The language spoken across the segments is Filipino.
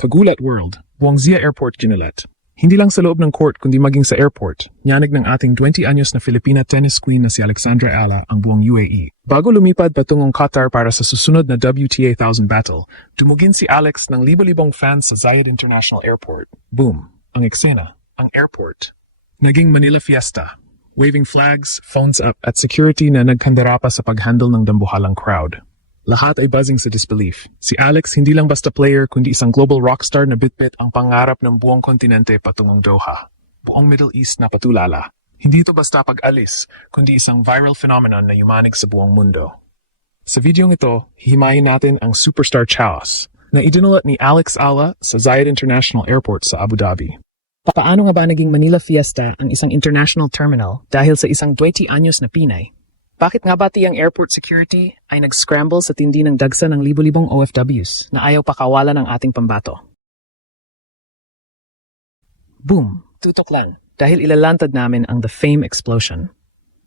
Kagulat World, Buangzia Airport ginulat. Hindi lang sa loob ng court kundi maging sa airport, nyanig ng ating 20 anyos na Filipina tennis queen na si Alexandra Ala ang buong UAE. Bago lumipad patungong Qatar para sa susunod na WTA 1000 battle, dumugin si Alex ng libo-libong fans sa Zayed International Airport. Boom! Ang eksena, ang airport. Naging Manila Fiesta. Waving flags, phones up, at security na nagkandara pa sa paghandle ng dambuhalang crowd. Lahat ay buzzing sa disbelief. Si Alex hindi lang basta player kundi isang global rockstar na bitbit ang pangarap ng buong kontinente patungong Doha. Buong Middle East na patulala. Hindi ito basta pag-alis, kundi isang viral phenomenon na yumanig sa buong mundo. Sa videong ito, hihimayin natin ang superstar chaos na idinulat ni Alex Ala sa Zayed International Airport sa Abu Dhabi. Paano nga ba naging Manila Fiesta ang isang international terminal dahil sa isang 20 anyos na Pinay? Bakit nga ba tiyang airport security ay nag-scramble sa tindi ng dagsa ng libo-libong OFWs na ayaw pakawalan ng ating pambato? Boom! Tutok lang, dahil ilalantad namin ang The Fame Explosion.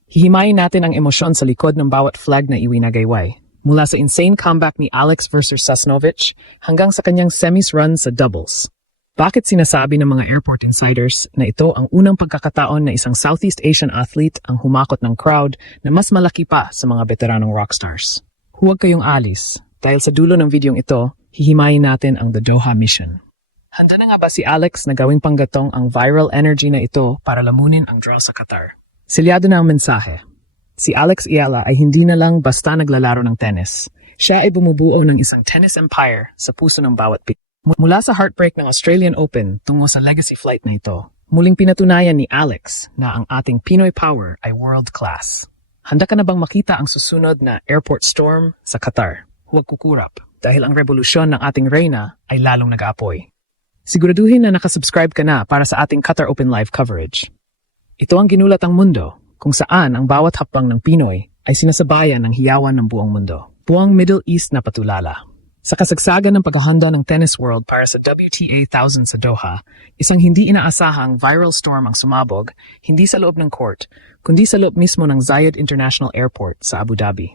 Hihimayin natin ang emosyon sa likod ng bawat flag na iwinagayway, mula sa insane comeback ni Alex versus Sasnovich hanggang sa kanyang semis run sa doubles. Bakit sinasabi ng mga airport insiders na ito ang unang pagkakataon na isang Southeast Asian athlete ang humakot ng crowd na mas malaki pa sa mga veteranong rockstars? Huwag kayong alis, dahil sa dulo ng videong ito, hihimayin natin ang The Doha Mission. Handa na nga ba si Alex na gawing panggatong ang viral energy na ito para lamunin ang draw sa Qatar? Selyado na ang mensahe. Si Alex Ayala ay hindi na lang basta naglalaro ng tennis. Siya ay bumubuo ng isang tennis empire sa puso ng bawat Pinoy. Mula sa heartbreak ng Australian Open tungo sa legacy flight na ito, muling pinatunayan ni Alex na ang ating Pinoy power ay world-class. Handa ka na bang makita ang susunod na airport storm sa Qatar? Huwag kukurap dahil ang revolusyon ng ating reyna ay lalong nag-aapoy. Siguraduhin na nakasubscribe ka na para sa ating Qatar Open live coverage. Ito ang ginulat ang mundo kung saan ang bawat hakbang ng Pinoy ay sinasabayan ng hiyawan ng buong mundo. Buong Middle East na patulala. Sa kasagsagan ng paghahanda ng tennis world para sa WTA 1000 sa Doha, isang hindi inaasahang viral storm ang sumabog, hindi sa loob ng court, kundi sa loob mismo ng Zayed International Airport sa Abu Dhabi.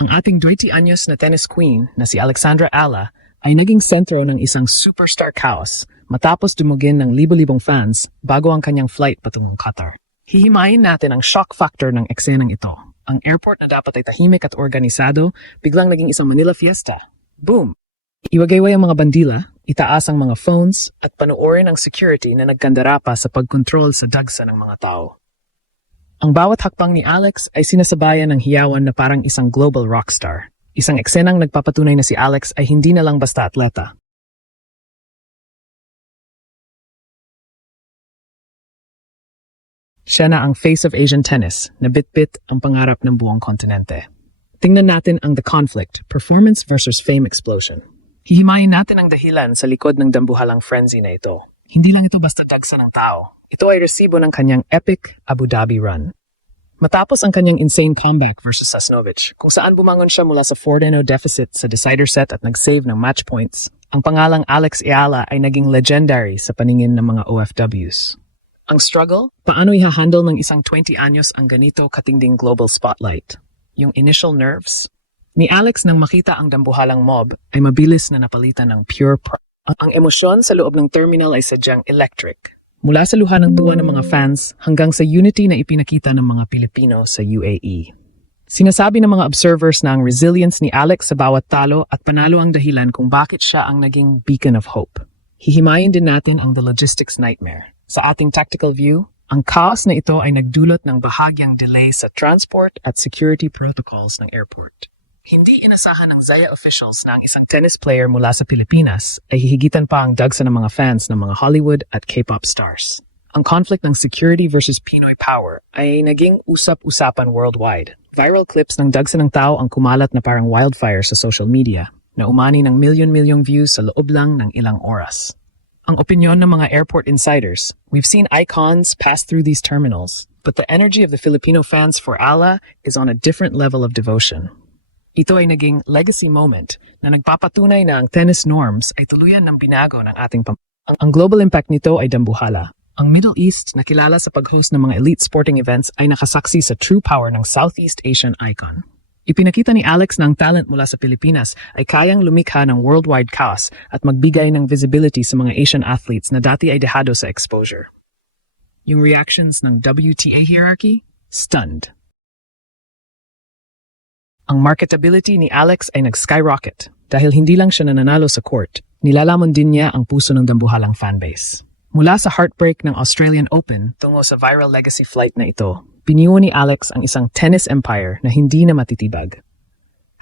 Ang ating 20 anyos na tennis queen na si Alexandra Ala ay naging sentro ng isang superstar chaos matapos dumugin ng libo-libong fans bago ang kanyang flight patungong Qatar. Hihimayin natin ang shock factor ng eksenang ito. Ang airport na dapat ay tahimik at organisado, biglang naging isang Manila Fiesta. Boom! Iwagayway ang mga bandila, itaas ang mga phones, at panuorin ang security na nagkandara pa sa pagkontrol sa dagsa ng mga tao. Ang bawat hakbang ni Alex ay sinasabayan ng hiyawan na parang isang global rockstar. Isang eksenang nagpapatunay na si Alex ay hindi na lang basta atleta. Siya na ang face of Asian tennis na bitbit ang pangarap ng buong kontinente. Tingnan natin ang The Conflict, Performance versus Fame Explosion. Hihimayin natin ang dahilan sa likod ng dambuhalang frenzy na ito. Hindi lang ito basta dagsa ng tao. Ito ay resibo ng kanyang epic Abu Dhabi run. Matapos ang kanyang insane comeback versus Sasnovich, kung saan bumangon siya mula sa 4-0 deficit sa decider set at nag-save ng match points, ang pangalang Alex Ayala ay naging legendary sa paningin ng mga OFWs. Ang struggle? Paano ihahandle ng isang 20 anyos ang ganito katinding global spotlight? Yung initial nerves? Ni Alex nang makita ang dambuhalang mob ay mabilis na napalitan ng pure pride. Ang emosyon sa loob ng terminal ay sadyang electric. Mula sa luha ng tuwa ng mga fans hanggang sa unity na ipinakita ng mga Pilipino sa UAE. Sinasabi ng mga observers na ang resilience ni Alex sa bawat talo at panalo ang dahilan kung bakit siya ang naging beacon of hope. Hihimayin din natin ang the logistics nightmare. Sa ating tactical view, ang chaos na ito ay nagdulot ng bahagyang delay sa transport at security protocols ng airport. Hindi inasahan ng Zaya officials na ang isang tennis player mula sa Pilipinas ay hihigitan pa ang dagsa ng mga fans ng mga Hollywood at K-pop stars. Ang conflict ng security versus Pinoy power ay naging usap-usapan worldwide. Viral clips ng dagsa ng tao ang kumalat na parang wildfire sa social media na umani ng milyon-milyong views sa loob lang ng ilang oras. Ang opinyon ng mga airport insiders, we've seen icons pass through these terminals, but the energy of the Filipino fans for Ala is on a different level of devotion. Ito ay naging legacy moment na nagpapatunay na ang tennis norms ay tuluyan ng binago ng ating Ang global impact nito ay dambuhala. Ang Middle East na kilala sa pag-host ng mga elite sporting events ay nakasaksi sa true power ng Southeast Asian icon. Ipinakita ni Alex na ang talent mula sa Pilipinas ay kayang lumikha ng worldwide chaos at magbigay ng visibility sa mga Asian athletes na dati ay dehado sa exposure. Yung reactions ng WTA hierarchy? Stunned. Ang marketability ni Alex ay nag-skyrocket dahil hindi lang siya nananalo sa court, nilalamon din niya ang puso ng dambuhalang fanbase. Mula sa heartbreak ng Australian Open tungo sa viral legacy flight na ito, biniyo ni Alex ang isang tennis empire na hindi na matitibag.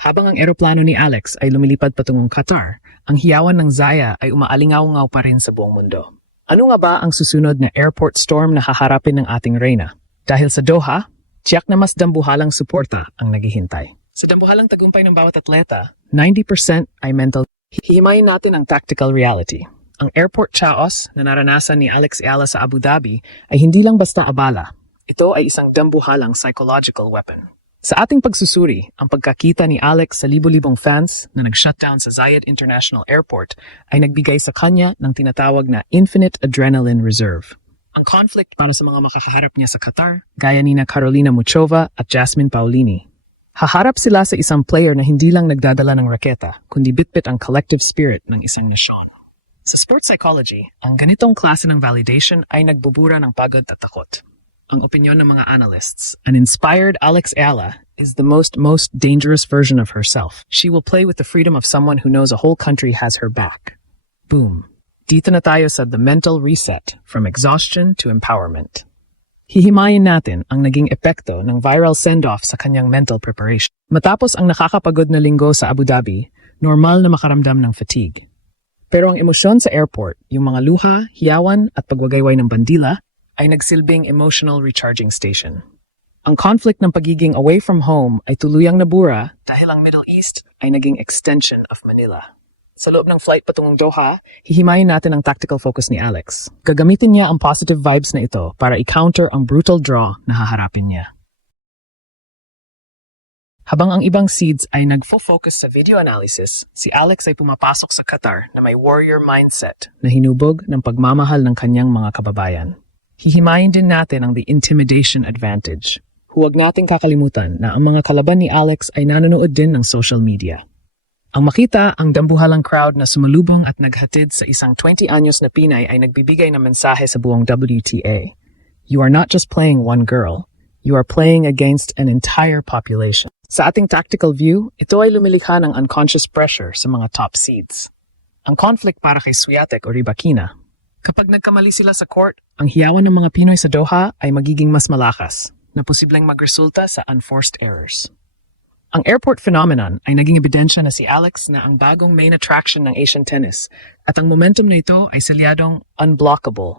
Habang ang eroplano ni Alex ay lumilipad patungong Qatar, ang hiyawan ng Zaya ay umaalingaw-ngaw pa rin sa buong mundo. Ano nga ba ang susunod na airport storm na haharapin ng ating reyna? Dahil sa Doha, tiyak na mas dambuhalang suporta ang naghihintay. Sa dambuhalang tagumpay ng bawat atleta, 90% ay mental. Hihimayin natin ang tactical reality. Ang airport chaos na naranasan ni Alex Ayala sa Abu Dhabi ay hindi lang basta abala. Ito ay isang dambuhalang psychological weapon. Sa ating pagsusuri, ang pagkakita ni Alex sa libo-libong fans na nag-shutdown sa Zayed International Airport ay nagbigay sa kanya ng tinatawag na infinite adrenaline reserve. Ang conflict para sa mga makakaharap niya sa Qatar, gaya ni na Carolina Muchova at Jasmine Paolini. Haharap sila sa isang player na hindi lang nagdadala ng raketa, kundi bitbit ang collective spirit ng isang nasyon. Sa sports psychology, ang ganitong klase ng validation ay nagbubura ng pagod at takot. Ang opinyon ng mga analysts, an inspired Alex Ayala is the most dangerous version of herself. She will play with the freedom of someone who knows a whole country has her back. Boom. Dito na tayo sa the mental reset from exhaustion to empowerment. Hihimayin natin ang naging epekto ng viral send-off sa kanyang mental preparation. Matapos ang nakakapagod na linggo sa Abu Dhabi, normal na makaramdam ng fatigue. Pero ang emosyon sa airport, yung mga luha, hiyawan at pagwagayway ng bandila, ay nagsilbing emotional recharging station. Ang conflict ng pagiging away from home ay tuluyang nabura dahil ang Middle East ay naging extension of Manila. Sa loob ng flight patungong Doha, hihimayin natin ang tactical focus ni Alex. Gagamitin niya ang positive vibes na ito para i-counter ang brutal draw na haharapin niya. Habang ang ibang seeds ay nagfo-focus sa video analysis, si Alex ay pumapasok sa Qatar na may warrior mindset na hinubog ng pagmamahal ng kanyang mga kababayan. Hihimayin din natin ang the intimidation advantage. Huwag nating kakalimutan na ang mga kalaban ni Alex ay nanonood din ng social media. Ang makita ang dambuhalang crowd na sumalubong at naghatid sa isang 20 anyos na Pinay ay nagbibigay ng mensahe sa buong WTA. You are not just playing one girl, you are playing against an entire population. Sa ating tactical view, ito ay lumilikha ng unconscious pressure sa mga top seeds. Ang conflict para kay Swiatek o Rybakina. Kapag nagkamali sila sa court, ang hiyawan ng mga Pinoy sa Doha ay magiging mas malakas na posibleng magresulta sa unforced errors. Ang airport phenomenon ay naging ebidensya na si Alex na ang bagong main attraction ng Asian tennis at ang momentum na ito ay salyadong unblockable.